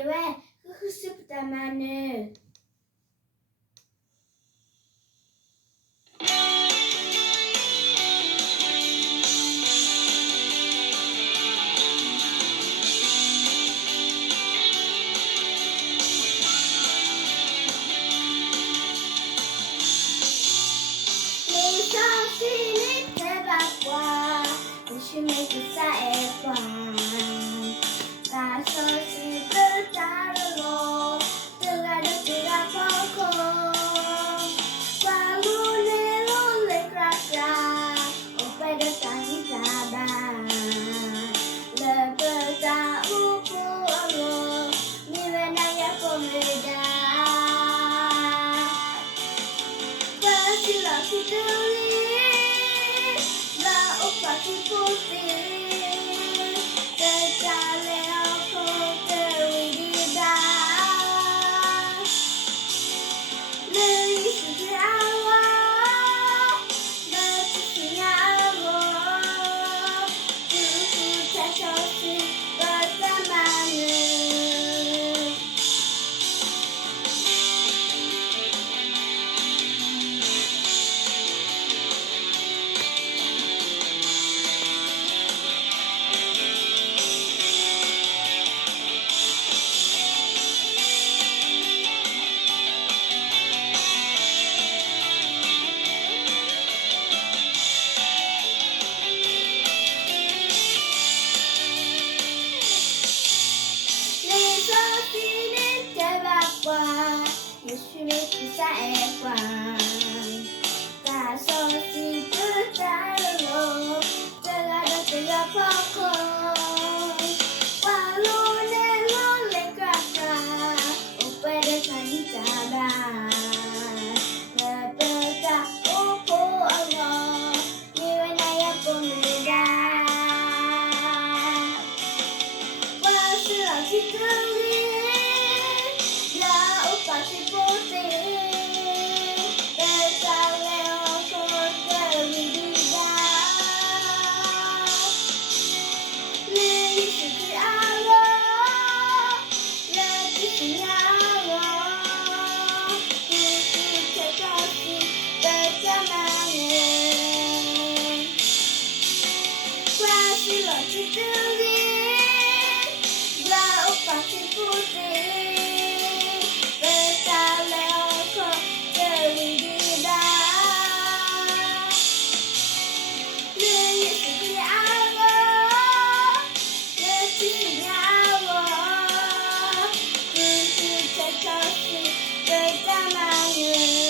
왜 흑수다마는 미소신이 대박과 의심의 기사의 관 가소식을 자르러 뜨가 포코 과문의 롤레크라크라 오빠를 땅이 잡아 르브다 우부어로 니왜 나의 봄이다 Lucky Julie, la opa kiputi, the jale oko terida, le isi awa, the tiki awa, tufu chachoshi, the manu. 미소신이 대박과 열심히 기사의 관 가소식을 자르러 뜨가 포코 과로는 롤레크라크라 오빠를 많이 잡아 르브다 우포어로 니왜 나의 봄이다 Lucky Julie, la opa kiputi, the jale oko terida, le isi awa, le tiki awa, tufu chachoshi, the jamane. Lucky Julie. Lucky Julie, besale oko terida, le isi awa, tufu chachoshi, the jamane.